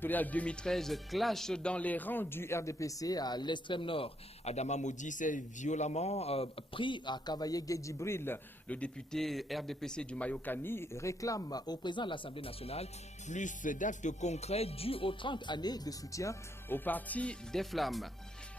Sénatorial 2013 clash dans les rangs du RDPC à l'extrême nord. Adama Modi s'est violemment pris à Kavaye Guedjibril. Le député RDPC du Mayokani réclame au président de l'Assemblée nationale plus d'actes concrets dus aux 30 années de soutien au parti des Flammes.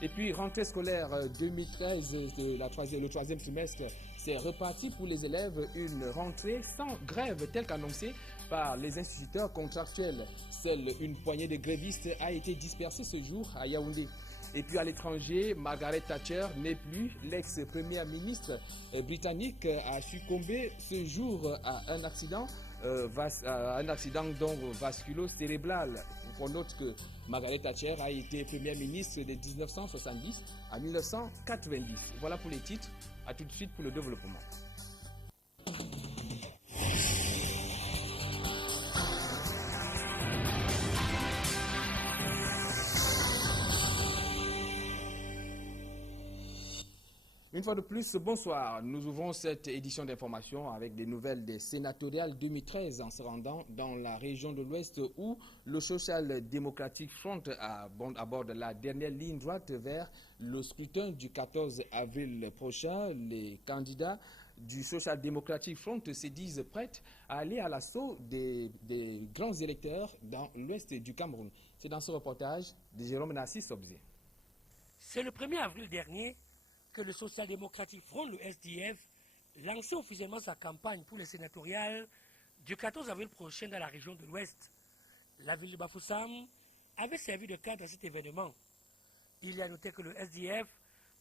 Et puis, rentrée scolaire 2013, le troisième semestre, c'est reparti pour les élèves, une rentrée sans grève telle qu'annoncée par les instituteurs contractuels. Seule une poignée de grévistes a été dispersée ce jour à Yaoundé. Et puis à l'étranger, Margaret Thatcher n'est plus. L'ex-première ministre britannique a succombé ce jour à un accident vasculo-cérébral. On note que Margaret Thatcher a été première ministre de 1970 à 1990. Voilà pour les titres. À tout de suite pour le développement. Une fois de plus, bonsoir. Nous ouvrons cette édition d'information avec des nouvelles des sénatoriales 2013 en se rendant dans la région de l'Ouest où le Social Democratic Front aborde la dernière ligne droite vers le scrutin du 14 avril prochain. Les candidats du Social Democratic Front se disent prêts à aller à l'assaut des grands électeurs dans l'Ouest du Cameroun. C'est dans ce reportage de Jérôme Nassis Obzé. C'est le 1er avril dernier que le Social Democratic Front, le SDF, lançait officiellement sa campagne pour les sénatoriales du 14 avril prochain dans la région de l'Ouest. La ville de Bafoussam avait servi de cadre à cet événement. Il y a noté que le SDF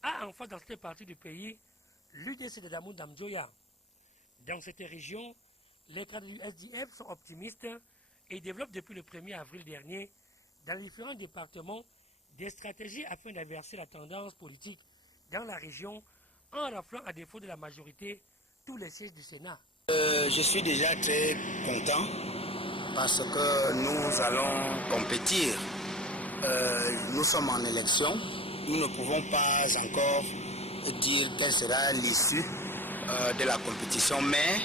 a en face dans cette partie du pays l'UDC de Damou Damjoya. Dans cette région, les cadres du SDF sont optimistes et développent depuis le 1er avril dernier dans les différents départements des stratégies afin d'inverser la tendance politique dans la région, en raflant à défaut de la majorité tous les sièges du Sénat. Je suis déjà très content parce que nous allons compétir. Nous sommes en élection, nous ne pouvons pas encore dire quelle sera l'issue de la compétition, mais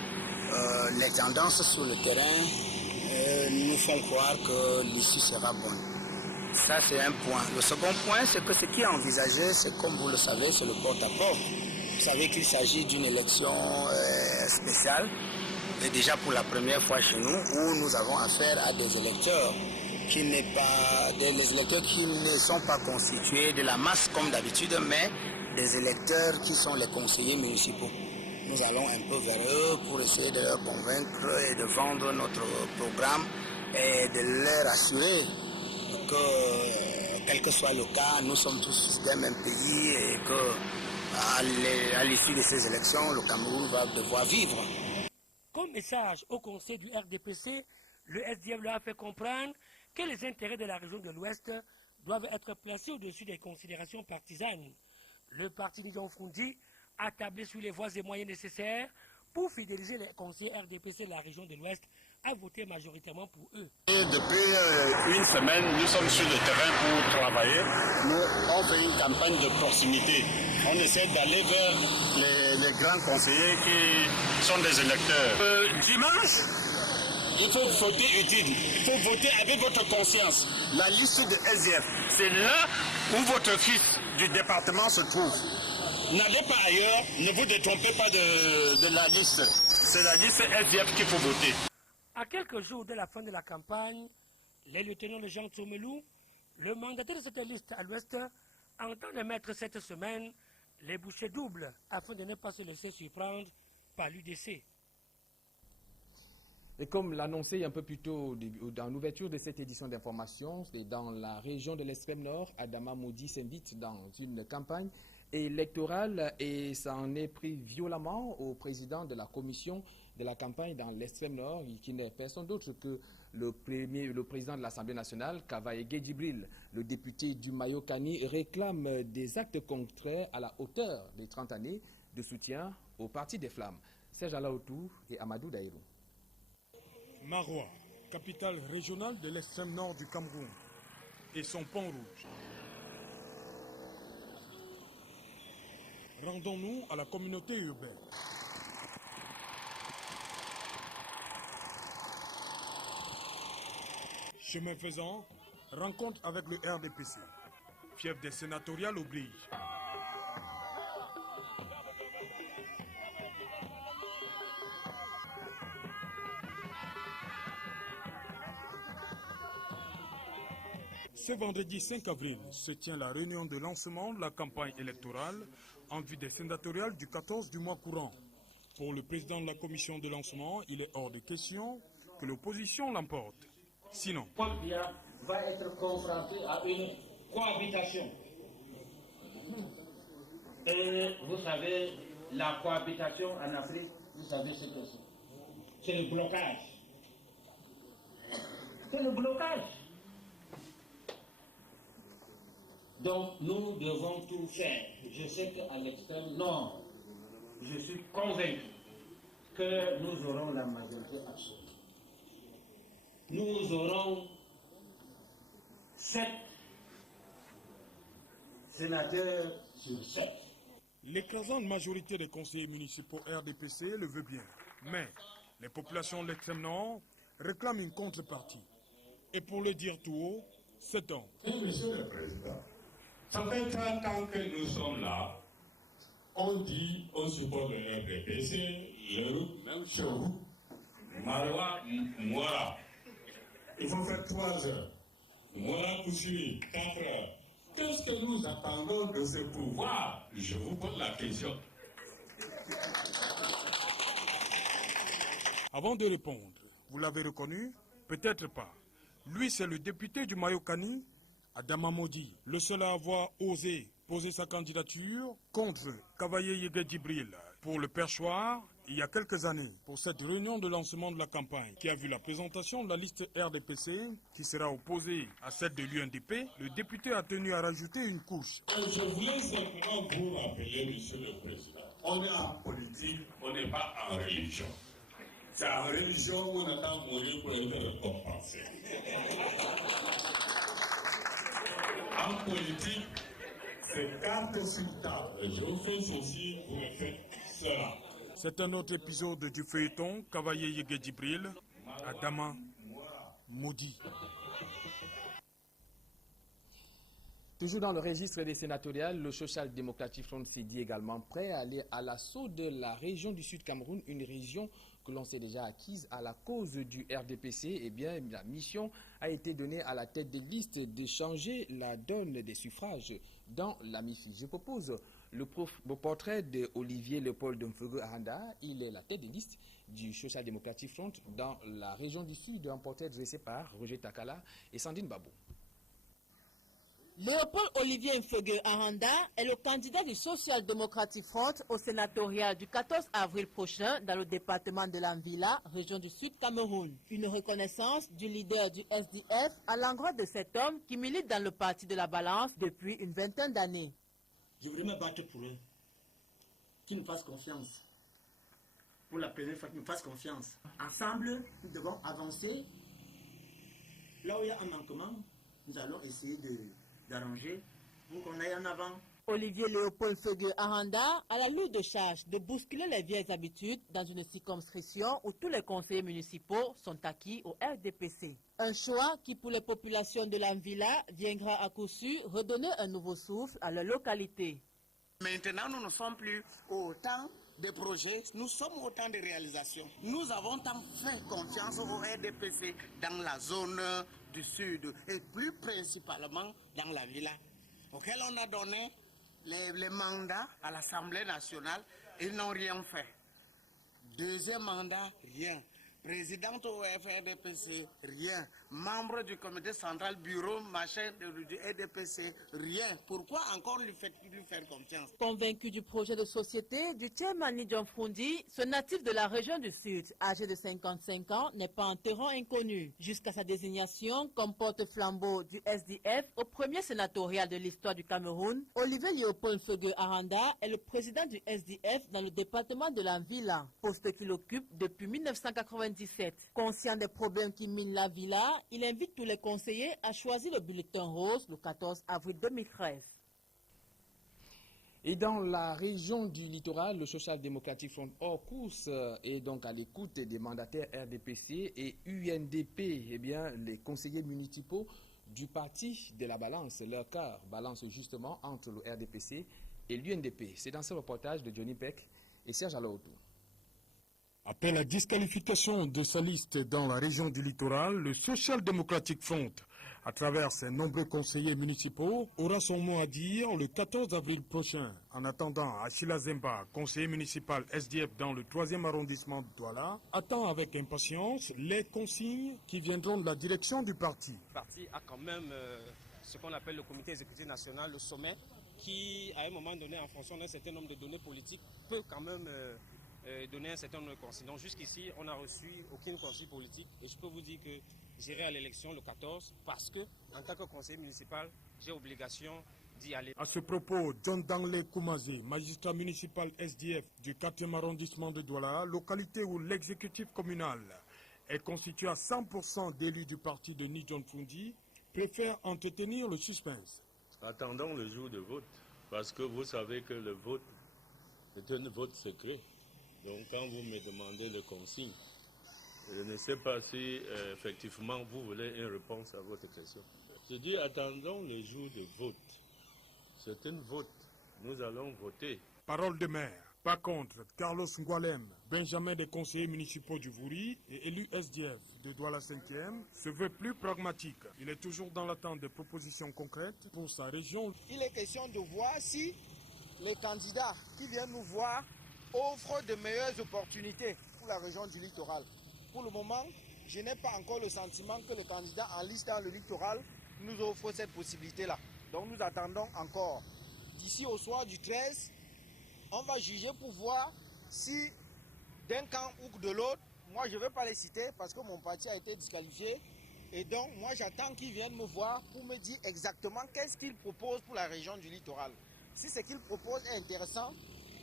les tendances sur le terrain nous font croire que l'issue sera bonne. Ça, c'est un point. Le second point, c'est que ce qui est envisagé, c'est comme vous le savez, c'est le porte-à-porte. Vous savez qu'il s'agit d'une élection spéciale, et déjà pour la première fois chez nous, où nous avons affaire à des électeurs qui ne sont pas constitués de la masse comme d'habitude, mais des électeurs qui sont les conseillers municipaux. Nous allons un peu vers eux pour essayer de leur convaincre et de vendre notre programme et de leur assurer que, quel que soit le cas, nous sommes tous d'un même pays et qu'à l'issue de ces élections, le Cameroun va devoir vivre. Comme message au conseil du RDPC, le SDF leur a fait comprendre que les intérêts de la région de l'Ouest doivent être placés au-dessus des considérations partisanes. Le parti Nidjon Froundi a tablé sur les voies et moyens nécessaires pour fidéliser les conseillers RDPC de la région de l'Ouest à voter majoritairement pour eux. Et depuis une semaine, nous sommes sur le terrain pour travailler. On fait une campagne de proximité. On essaie d'aller vers les grands conseillers qui sont des électeurs. Dimanche, il faut voter utile. Il faut voter avec votre conscience. La liste de SDF, c'est là où votre fils du département se trouve. N'allez pas ailleurs, ne vous détrompez pas de la liste. C'est la liste SDF qu'il faut voter. À quelques jours de la fin de la campagne, les lieutenants de Jean Tsomelou, le mandataire de cette liste à l'Ouest, entend mettre cette semaine les bouchées doubles afin de ne pas se laisser surprendre par l'UDC. Et comme l'annonçait un peu plus tôt dans l'ouverture de cette édition d'information, c'est dans la région de l'extrême nord, Adama Modi s'invite dans une campagne électorale et s'en est pris violemment au président de la commission de la campagne dans l'extrême nord, qui n'est personne d'autre que le président de l'Assemblée nationale, Kavaye Guedjibril. Le député du Mayokani réclame des actes concrets à la hauteur des 30 années de soutien au Parti des Flammes. Serge Alaoutou et Amadou Daïrou. Maroua, capitale régionale de l'extrême nord du Cameroun, et son pont rouge. Rendons-nous à la communauté urbaine. Chemin faisant, Rencontre avec le RDPC. Fief des sénatoriales oblige. Ce vendredi 5 avril se tient la réunion de lancement de la campagne électorale en vue des sénatoriales du 14 du mois courant. Pour le président de la commission de lancement, il est hors de question que l'opposition l'emporte. Sinon, Colombia va être confronté à une cohabitation. Et vous savez, la cohabitation en Afrique, vous savez ce que c'est. C'est le blocage. C'est le blocage. Donc nous devons tout faire. Je sais qu'à l'extrême nord, je suis convaincu que nous aurons la majorité absolue. Nous aurons 7 sénateurs sur 7. l'écrasante majorité des conseillers municipaux RDPC le veut bien. Mais les populations de l'extrême nord réclament une contrepartie. Et pour le dire tout haut, 7 ans. Monsieur le Président, ça fait 30 ans que nous sommes là. On dit on supporte le RDPC, le route, même chez vous. Marois, Moura. Il faut faire 3 heures. Moura Kouchili, 4 heures. Qu'est-ce que nous attendons de ce pouvoir? Je vous pose la question. Avant de répondre, vous l'avez reconnu? Peut-être pas. Lui, c'est le député du Mayokani, Adama Modi, le seul à avoir osé poser sa candidature contre Kavaye Yege Djibril pour le perchoir il y a quelques années, pour cette réunion de lancement de la campagne qui a vu la présentation de la liste RDPC qui sera opposée à celle de l'UNDP. Le député a tenu à rajouter une couche. Je voulais simplement vous rappeler, Monsieur le Président, on est en politique, on n'est pas en religion. C'est en religion qu'on attend mourir pour être récompensé. En politique, c'est carte sur table. Je vous fais ceci, vous me faites cela. C'est un autre épisode du feuilleton Kavaye Yege Djibril, Adama Modi. Toujours dans le registre des sénatoriales, le Social Democratic Front s'est dit également prêt à aller à l'assaut de la région du Sud Cameroun, une région que l'on s'est déjà acquise à la cause du RDPC. Eh bien, la mission a été donnée à la tête des listes de changer la donne des suffrages dans la MIFI. Je propose le portrait d'Olivier Léopold Mfeugue Ahanda. Il est la tête des listes du Social Democratic Front dans la région du Sud, un portrait dressé par Roger Takala et Sandine Babou. Léopold Olivier Mfeugue Ahanda est le candidat du Social Democratic Front au sénatorial du 14 avril prochain dans le département de l'Anvila, région du Sud Cameroun. Une reconnaissance du leader du SDF à l'endroit de cet homme qui milite dans le parti de la Balance depuis une vingtaine d'années. Je voudrais me battre pour eux, qu'ils nous fassent confiance. Pour la première fois, qu'ils nous fassent confiance. Ensemble, nous devons avancer. Là où il y a un manquement, nous allons essayer d'arranger pour qu'on aille en avant. Olivier Léopold Mfeugue Ahanda a la lourde charge de bousculer les vieilles habitudes dans une circonscription où tous les conseillers municipaux sont acquis au RDPC. Un choix qui, pour les populations de l'Anvila, viendra à coup sûr redonner un nouveau souffle à leur localité. Maintenant, nous ne sommes plus au temps des projets, nous sommes au temps de réalisations. Nous avons tant fait confiance au RDPC dans la zone du Sud et plus principalement dans la Villa, auquel on a donné les mandats à l'Assemblée nationale. Ils n'ont rien fait. Deuxième mandat, rien. Présidente au RDPC, rien. Membre du comité central, bureau, machin du RDPC, rien. Pourquoi encore lui faire confiance? Convaincu du projet de société du Tchemani John Frundi, ce natif de la région du Sud, âgé de 55 ans, n'est pas un terrain inconnu. Jusqu'à sa désignation comme porte-flambeau du SDF au premier sénatorial de l'histoire du Cameroun, Olivier Léopold Mfeugue Ahanda est le président du SDF dans le département de l'Anvila, poste qu'il occupe depuis 1997. Conscient des problèmes qui minent la Villa, il invite tous les conseillers à choisir le bulletin rose le 14 avril 2013. Et dans la région du littoral, le Social Democratic Front hors course est donc à l'écoute des mandataires RDPC et UNDP. Eh bien, les conseillers municipaux du parti de la balance. Leur cœur balance justement entre le RDPC et l'UNDP. C'est dans ce reportage de Johnny Peck et Serge Alaotou. Après la disqualification de sa liste dans la région du littoral, le Social Democratic Front, à travers ses nombreux conseillers municipaux, aura son mot à dire le 14 avril prochain. En attendant, Achila Zemba, conseiller municipal SDF dans le 3e arrondissement de Douala, attend avec impatience les consignes qui viendront de la direction du parti. Le parti a quand même ce qu'on appelle le comité exécutif national, le sommet, qui, à un moment donné, en fonction d'un certain nombre de données politiques, peut quand même donner un certain nombre de consignes. Donc jusqu'ici, on n'a reçu aucune consigne politique et je peux vous dire que j'irai à l'élection le 14 parce que, en tant que conseiller municipal, j'ai obligation d'y aller. À ce propos, John Danley Koumaze, magistrat municipal SDF du 4e arrondissement de Douala, localité où l'exécutif communal est constitué à 100% d'élus du parti de Nidjon Fundi, préfère entretenir le suspense. Attendons le jour de vote, parce que vous savez que le vote est un vote secret. Donc quand vous me demandez les consignes, je ne sais pas si effectivement vous voulez une réponse à votre question. Je dis attendons les jours de vote. C'est un vote. Nous allons voter. Parole de maire. Par contre, Carlos Ngualem, Benjamin des conseillers municipaux du Vouri et élu SDF de Douala 5e, se veut plus pragmatique. Il est toujours dans l'attente de propositions concrètes pour sa région. Il est question de voir si les candidats qui viennent nous voir offrent de meilleures opportunités pour la région du littoral. Pour le moment, je n'ai pas encore le sentiment que le candidat en liste dans le littoral nous offre cette possibilité-là. Donc nous attendons encore. D'ici au soir du 13, on va juger pour voir si d'un camp ou de l'autre, moi je ne vais pas les citer parce que mon parti a été disqualifié. Et donc moi j'attends qu'ils viennent me voir pour me dire exactement qu'est-ce qu'ils proposent pour la région du littoral. Si ce qu'ils proposent est intéressant,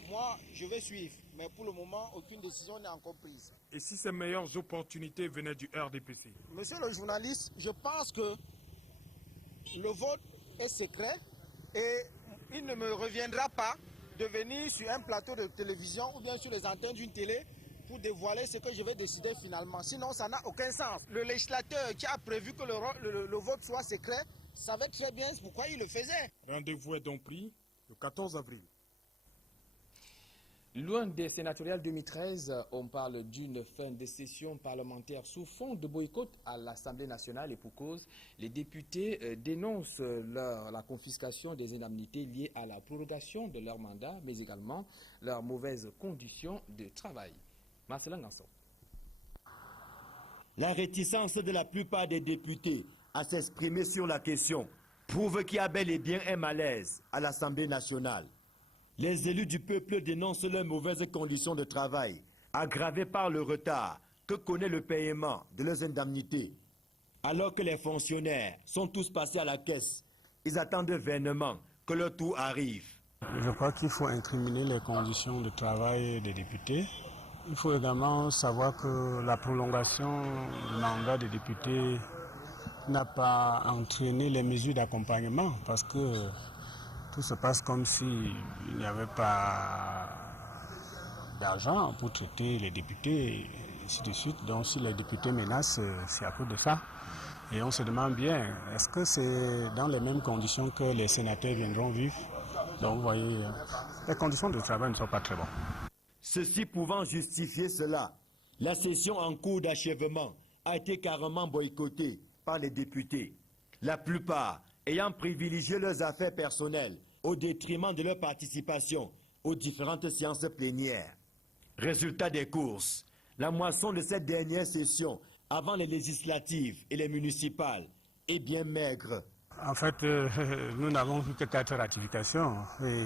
moi je vais suivre. Mais pour le moment, aucune décision n'est encore prise. Et si ces meilleures opportunités venaient du RDPC? Monsieur le journaliste, je pense que le vote est secret et il ne me reviendra pas de venir sur un plateau de télévision ou bien sur les antennes d'une télé pour dévoiler ce que je vais décider finalement. Sinon, ça n'a aucun sens. Le législateur qui a prévu que le vote soit secret savait très bien pourquoi il le faisait. Rendez-vous est donc pris le 14 avril. Loin des sénatoriales 2013, on parle d'une fin de session parlementaire sous fond de boycott à l'Assemblée nationale et pour cause, les députés dénoncent la confiscation des indemnités liées à la prorogation de leur mandat, mais également leurs mauvaises conditions de travail. Marcelin Ganson. La réticence de la plupart des députés à s'exprimer sur la question prouve qu'il y a bel et bien un malaise à l'Assemblée nationale. Les élus du peuple dénoncent leurs mauvaises conditions de travail, aggravées par le retard que connaît le paiement de leurs indemnités. Alors que les fonctionnaires sont tous passés à la caisse, ils attendent vainement que leur tour arrive. Je crois qu'il faut incriminer les conditions de travail des députés. Il faut également savoir que la prolongation du mandat des députés n'a pas entraîné les mesures d'accompagnement parce que tout se passe comme s'il n'y avait pas d'argent pour traiter les députés, et ainsi de suite. Donc si les députés menacent, c'est à cause de ça. Et on se demande bien, est-ce que c'est dans les mêmes conditions que les sénateurs viendront vivre? Donc vous voyez, les conditions de travail ne sont pas très bonnes. Ceci pouvant justifier cela, la session en cours d'achèvement a été carrément boycottée par les députés. La plupart ayant privilégié leurs affaires personnelles au détriment de leur participation aux différentes séances plénières. Résultat des courses, la moisson de cette dernière session, avant les législatives et les municipales, est bien maigre. En fait, nous n'avons vu que 4 ratifications. Et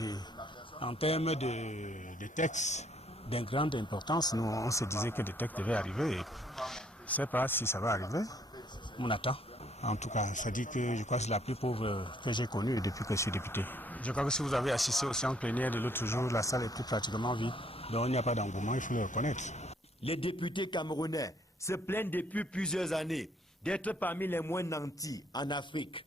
en termes de textes d'une grande importance, nous, on se disait que des textes devaient arriver. Je ne sais pas si ça va arriver. On attend. En tout cas, ça dit que je crois que c'est la plus pauvre que j'ai connue depuis que je suis député. Je crois que si vous avez assisté aux séances plénières de l'autre jour, la salle était pratiquement vide. Donc il n'y a pas d'engouement, il faut le reconnaître. Les députés camerounais se plaignent depuis plusieurs années d'être parmi les moins nantis en Afrique.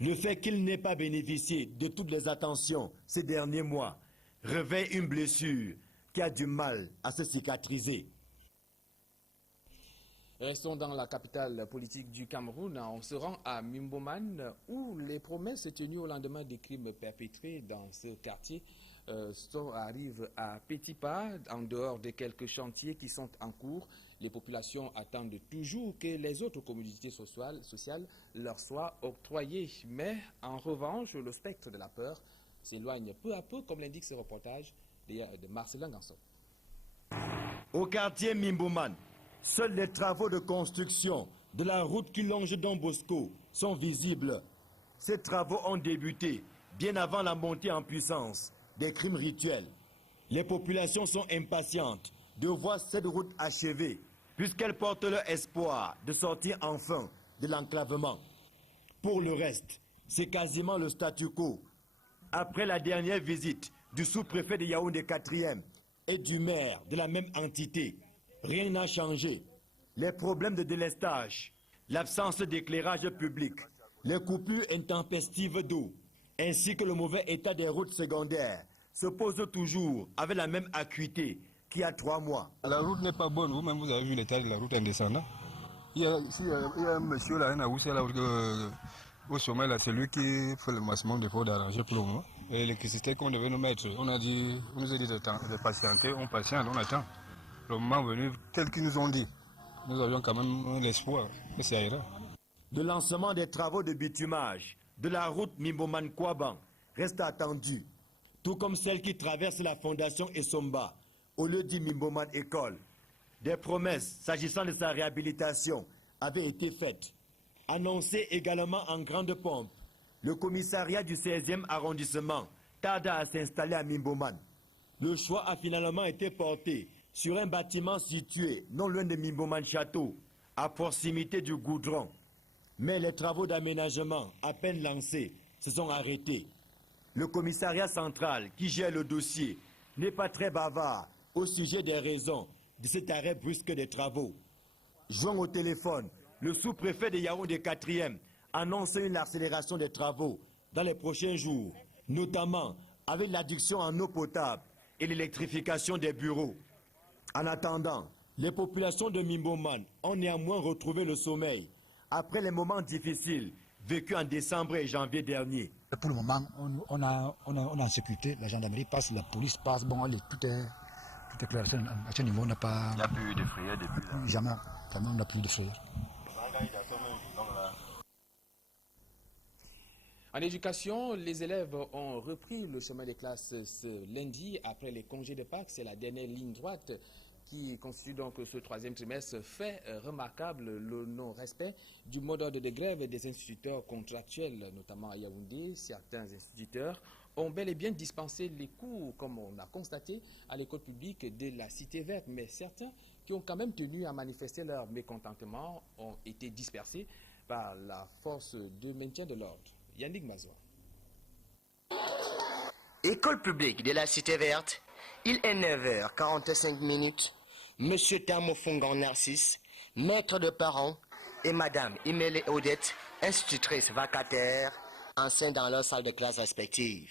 Le fait qu'ils n'aient pas bénéficié de toutes les attentions ces derniers mois réveille une blessure qui a du mal à se cicatriser. Restons dans la capitale politique du Cameroun. On se rend à Mimboman où les promesses tenues au lendemain des crimes perpétrés dans ce quartier arrivent à petits pas. En dehors de quelques chantiers qui sont en cours, les populations attendent toujours que les autres communautés sociales leur soient octroyées. Mais en revanche, le spectre de la peur s'éloigne peu à peu, comme l'indique ce reportage de Marcelin Ganson. Au quartier Mimboman, seuls les travaux de construction de la route qui longe Don Bosco sont visibles. Ces travaux ont débuté bien avant la montée en puissance des crimes rituels. Les populations sont impatientes de voir cette route achevée, puisqu'elles portent leur espoir de sortir enfin de l'enclavement. Pour le reste, c'est quasiment le statu quo. Après la dernière visite du sous-préfet de Yaoundé 4e et du maire de la même entité, rien n'a changé. Les problèmes de délestage, l'absence d'éclairage public, les coupures intempestives d'eau, ainsi que le mauvais état des routes secondaires se posent toujours avec la même acuité qu'il y a 3 mois. La route n'est pas bonne, vous-même vous avez vu l'état de la route en descendant. Il y a un monsieur là, au sommet là, c'est lui qui fait le maximum d'efforts d'arranger pour le moment. Et l'électricité qu'on devait nous mettre, on nous a dit de patienter, on patiente, on attend. Le moment venu, tel qu'ils nous ont dit, nous avions quand même l'espoir que ça ira. Le lancement des travaux de bitumage de la route Mimboman-Kouaban reste attendu, tout comme celle qui traverse la fondation Essomba, au lieu du Mimboman École. Des promesses s'agissant de sa réhabilitation avaient été faites. Annoncé également en grande pompe, le commissariat du 16e arrondissement tarda à s'installer à Mimboman. Le choix a finalement été porté sur un bâtiment situé non loin de Mimboman Château, à proximité du goudron. Mais les travaux d'aménagement, à peine lancés, se sont arrêtés. Le commissariat central, qui gère le dossier, n'est pas très bavard au sujet des raisons de cet arrêt brusque des travaux. Joint au téléphone, le sous-préfet de Yaoundé 4e annonce une accélération des travaux dans les prochains jours, notamment avec l'adduction en eau potable et l'électrification des bureaux. En attendant, les populations de Mimboman ont néanmoins retrouvé le sommeil après les moments difficiles vécus en décembre et janvier dernier. Pour le moment, on a en sécurité, la gendarmerie passe, la police passe, bon, tout est clair. À ce niveau, on n'a pas... Il n'y a plus eu de frayeur depuis là. Jamais, on n'a plus de frayeur. En éducation, les élèves ont repris le chemin des classes ce lundi après les congés de Pâques. C'est la dernière ligne droite qui constitue donc ce 3e trimestre. Fait remarquable le non-respect du mot d'ordre de grève des instituteurs contractuels, notamment à Yaoundé. Certains instituteurs ont bel et bien dispensé les cours, comme on a constaté, à l'école publique de la Cité Verte. Mais certains qui ont quand même tenu à manifester leur mécontentement ont été dispersés par la force de maintien de l'ordre. Yannick Mazoua. École publique de la Cité Verte, il est 9h45. Monsieur Tamofungan Narcisse, maître de parents, et Madame Imele Odette, institutrice vacataire, enceinte dans leur salle de classe respective.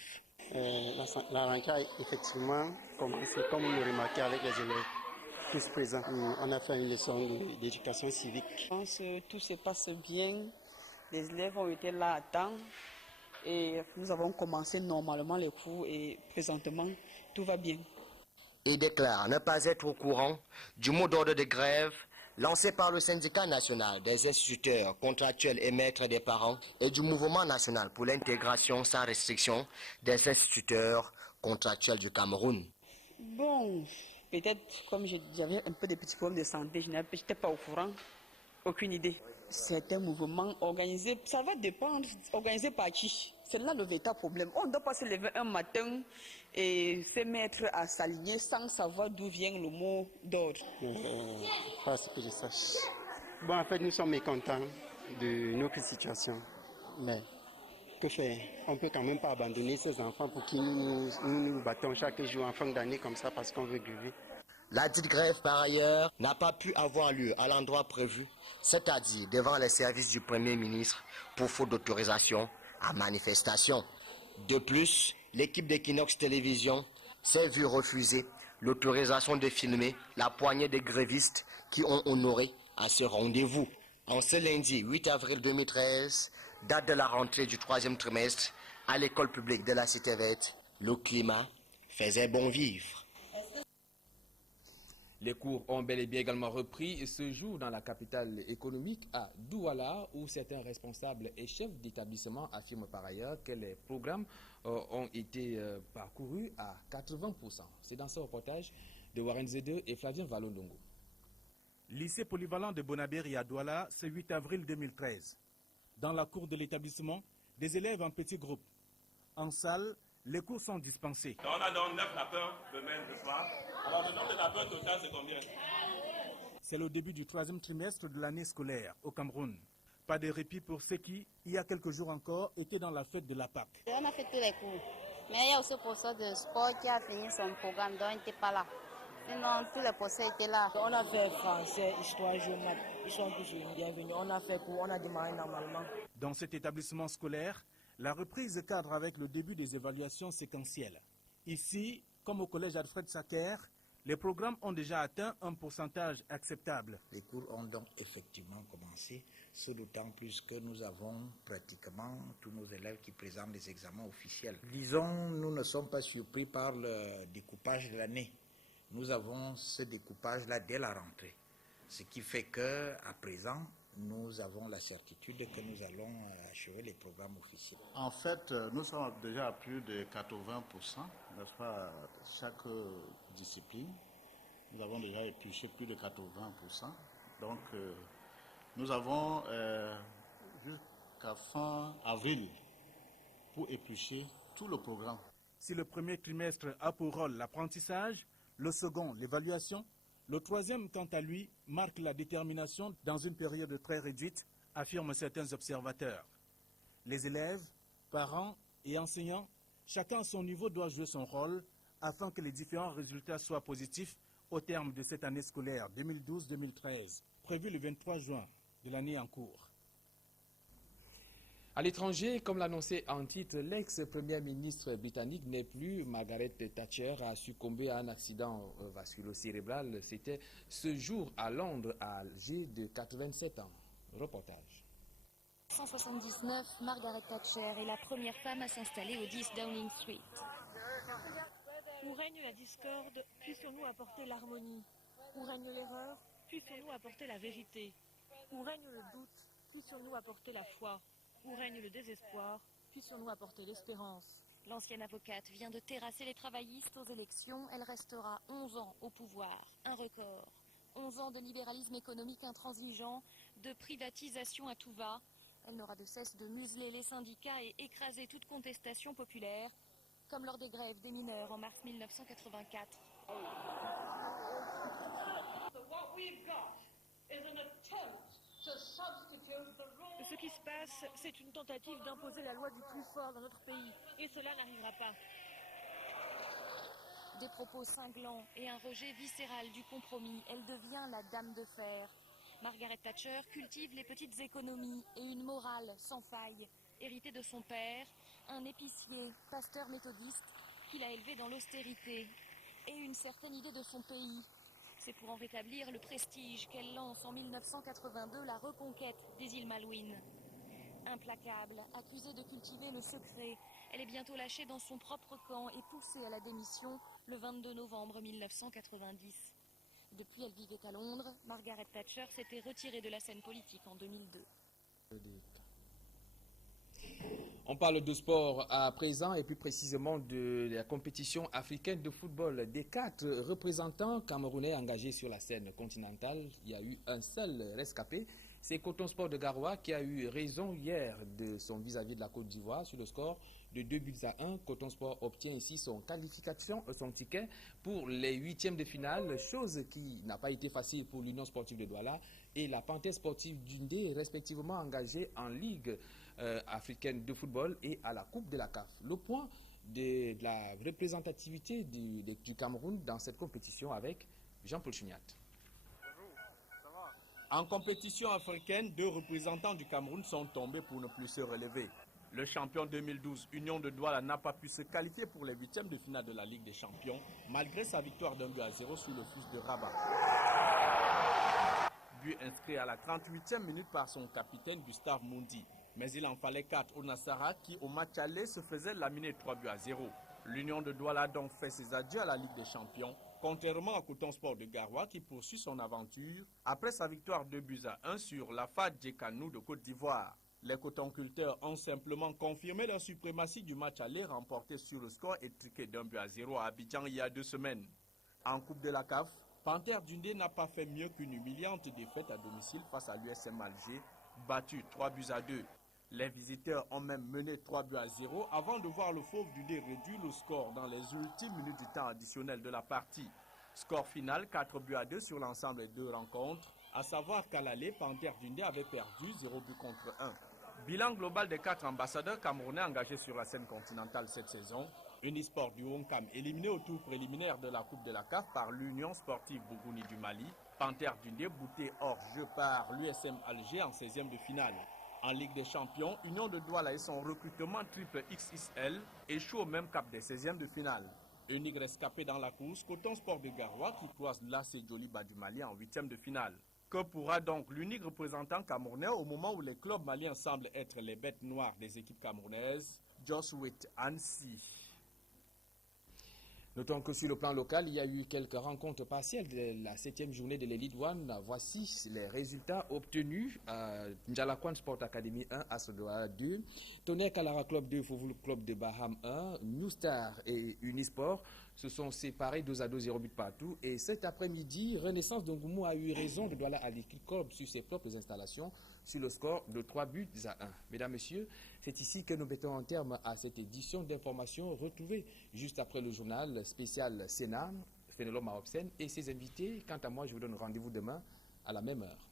La rentrée a effectivement commencé, comme vous le remarquez avec les élèves tous présents. On a fait une leçon d'éducation civique. Je pense que tout se passe bien. Les élèves ont été là à temps et nous avons commencé normalement les cours et présentement tout va bien. Il déclare ne pas être au courant du mot d'ordre de grève lancé par le syndicat national des instituteurs contractuels et maîtres des parents et du mouvement national pour l'intégration sans restriction des instituteurs contractuels du Cameroun. Bon, peut-être comme j'avais un peu de petits problèmes de santé, je n'étais pas au courant, aucune idée. C'est un mouvement organisé, ça va dépendre, organisé par qui? C'est là le véritable problème. On ne doit pas se lever un matin et se mettre à s'aligner sans savoir d'où vient le mot d'ordre. Pas ce que je sache. Bon, en fait, nous sommes mécontents de notre situation. Mais que faire? On ne peut quand même pas abandonner ces enfants pour qui nous battons chaque jour en fin d'année comme ça parce qu'on veut gréver. La dite grève, par ailleurs, n'a pas pu avoir lieu à l'endroit prévu, c'est-à-dire devant les services du Premier ministre pour faute d'autorisation à manifestation. De plus, l'équipe d'Equinox Télévision s'est vue refuser l'autorisation de filmer la poignée de grévistes qui ont honoré à ce rendez-vous. En ce lundi 8 avril 2013, date de la rentrée du 3e trimestre, à l'école publique de la Cité Verte, le climat faisait bon vivre. Les cours ont bel et bien également repris ce jour dans la capitale économique à Douala, où certains responsables et chefs d'établissement affirment par ailleurs que les programmes ont été parcourus à 80%. C'est dans ce reportage de Warren Zede et Flavien Valondongo. Lycée polyvalent de Bonabéry à Douala, ce 8 avril 2013. Dans la cour de l'établissement, des élèves en petits groupes. En salle, les cours sont dispensés. On a donc 9 nappeurs femelles ce soir. Alors le nombre de nappeurs total, c'est combien? C'est le début du 3e trimestre de l'année scolaire au Cameroun. Pas de répit pour ceux qui, il y a quelques jours encore, étaient dans la fête de la Pâque. On a fait tous les cours. Mais il y a aussi le professeur de sport qui a fini son programme, donc il n'était pas là. Sinon, tous les professeurs étaient là. On a fait français, histoire, géomathie. Ils sont tous bienvenus. On a fait cours, on a démarré normalement. Dans cet établissement scolaire, la reprise cadre avec le début des évaluations séquentielles. Ici, comme au collège Alfred Sacker, les programmes ont déjà atteint un pourcentage acceptable. Les cours ont donc effectivement commencé, ce d'autant plus que nous avons pratiquement tous nos élèves qui présentent les examens officiels. Disons, nous ne sommes pas surpris par le découpage de l'année. Nous avons ce découpage-là dès la rentrée, ce qui fait qu'à présent, nous avons la certitude que nous allons achever les programmes officiels. En fait, nous sommes déjà à plus de 80%, n'est-ce pas, chaque discipline. Nous avons déjà épluché plus de 80%. Donc, nous avons jusqu'à fin avril pour éplucher tout le programme. Si le premier trimestre a pour rôle l'apprentissage, le second l'évaluation, le troisième, quant à lui, marque la détermination dans une période très réduite, affirment certains observateurs. Les élèves, parents et enseignants, chacun à son niveau doit jouer son rôle afin que les différents résultats soient positifs au terme de cette année scolaire 2012-2013, prévue le 23 juin de l'année en cours. À l'étranger, comme l'annonçait en titre, l'ex-première ministre britannique n'est plus. Margaret Thatcher a succombé à un accident vasculo-cérébral. C'était ce jour à Londres, âgée de 87 ans. Reportage. 1979, Margaret Thatcher est la première femme à s'installer au 10 Downing Street. Où règne la discorde, puissions-nous apporter l'harmonie. Où règne l'erreur, puissions-nous apporter la vérité. Où règne le doute, puissions-nous apporter la foi. Où règne le désespoir, puissions-nous apporter l'espérance. L'ancienne avocate vient de terrasser les travaillistes aux élections. Elle restera 11 ans au pouvoir, un record. 11 ans de libéralisme économique intransigeant, de privatisation à tout va. Elle n'aura de cesse de museler les syndicats et écraser toute contestation populaire, comme lors des grèves des mineurs en mars 1984. Ce qui se passe, c'est une tentative d'imposer la loi du plus fort dans notre pays, et cela n'arrivera pas. Des propos cinglants et un rejet viscéral du compromis, elle devient la dame de fer. Margaret Thatcher cultive les petites économies et une morale sans faille, héritée de son père, un épicier, pasteur méthodiste, qu'il a élevé dans l'austérité, et une certaine idée de son pays. C'est pour en rétablir le prestige qu'elle lance en 1982 la reconquête des îles Malouines. Implacable, accusée de cultiver le secret, elle est bientôt lâchée dans son propre camp et poussée à la démission le 22 novembre 1990. Depuis, elle vivait à Londres. Margaret Thatcher s'était retirée de la scène politique en 2002. On parle de sport à présent et plus précisément de la compétition africaine de football. Des 4 représentants camerounais engagés sur la scène continentale, il y a eu un seul rescapé. C'est Coton Sport de Garoua qui a eu raison hier de son vis-à-vis de la Côte d'Ivoire sur le score de 2-1. Coton Sport obtient ici son ticket pour les 8e de finale, chose qui n'a pas été facile pour l'Union sportive de Douala et la Panthère sportive d'Undé, respectivement engagés en Ligue africaine de football et à la Coupe de la CAF. Le point de la représentativité du Cameroun dans cette compétition avec Jean-Paul Chuniat. En compétition africaine, 2 représentants du Cameroun sont tombés pour ne plus se relever. Le champion 2012, Union de Douala, n'a pas pu se qualifier pour les 8e de finale de la Ligue des Champions, malgré sa victoire d'1-0 sur le Fils de Rabat. but inscrit à la 38e minute par son capitaine Gustave Mundi. Mais il en fallait 4 au Nassara qui, au match aller, se faisait laminer 3-0. L'Union de Douala a donc fait ses adieux à la Ligue des Champions, contrairement à Coton Sport de Garoua qui poursuit son aventure après sa victoire 2-1 sur la FAD Djekanou de Côte d'Ivoire. Les cotonculteurs ont simplement confirmé leur suprématie du match aller remporté sur le score étriqué d'1-0 à Abidjan il y a 2 semaines. En Coupe de la CAF, Panthère Dundee n'a pas fait mieux qu'une humiliante défaite à domicile face à l'USM Alger, battu 3-2. Les visiteurs ont même mené 3-0 avant de voir le Fauve Dundee réduire le score dans les ultimes minutes du temps additionnel de la partie. Score final 4-2 sur l'ensemble des 2 rencontres, à savoir qu'à l'aller, Panthère Dundee avait perdu 0 but contre 1. Bilan global des 4 ambassadeurs camerounais engagés sur la scène continentale cette saison. Unisport du Honkam éliminé au tour préliminaire de la Coupe de la CAF par l'Union sportive Bougouni du Mali. Panthère Dundee bouté hors jeu par l'USM Alger en 16e de finale. En Ligue des Champions, Union de Douala et son recrutement triple XXL échouent au même cap des 16e de finale. Unique rescapé dans la course, Coton Sport de Garoua qui croise l'AC Djoliba du Mali en 8e de finale. Que pourra donc l'unique représentant camerounais au moment où les clubs maliens semblent être les bêtes noires des équipes camerounaises? Josué Ansi. Notons que sur le plan local, il y a eu quelques rencontres partielles de la 7e journée de l'Elite One. Voici les résultats obtenus. Ndjalakwan Sport Academy 1, Asodoa 2, Tonnerre Kalara Club 2, Fouvoul Club de Baham 1, New Star et Unisport se sont séparés 2-2, 0 but partout. Et cet après-midi, Renaissance d'Ongoumou a eu raison de Douala Aliki Club sur ses propres installations sur le score de 3-1. Mesdames, Messieurs, c'est ici que nous mettons un terme à cette édition d'information retrouvée juste après le journal spécial Sénat, Fénelon Maobsen et ses invités. Quant à moi, je vous donne rendez-vous demain à la même heure.